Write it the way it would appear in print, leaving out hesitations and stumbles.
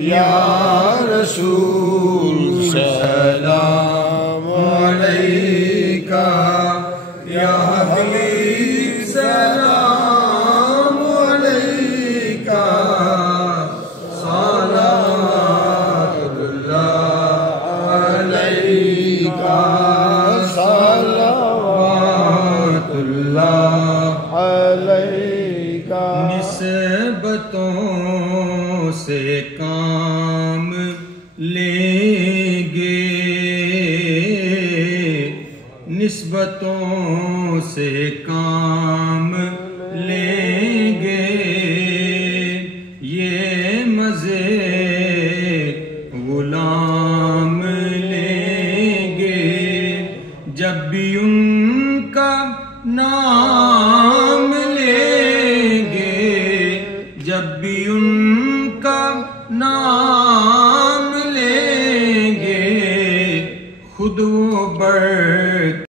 या रसूल सलाम अलैका, या हबीब सलाम अलैका, सलावतुल्लाह अलैका, सलावतुल्लाह अलैका। निस्बतों से काम लेंगे, निस्बतों से काम लेंगे, ये मज़े गुलाम लेंगे, जब भी उनका नाम लेंगे, जब भी उनका नाम लेंगे, खुद वो बढ़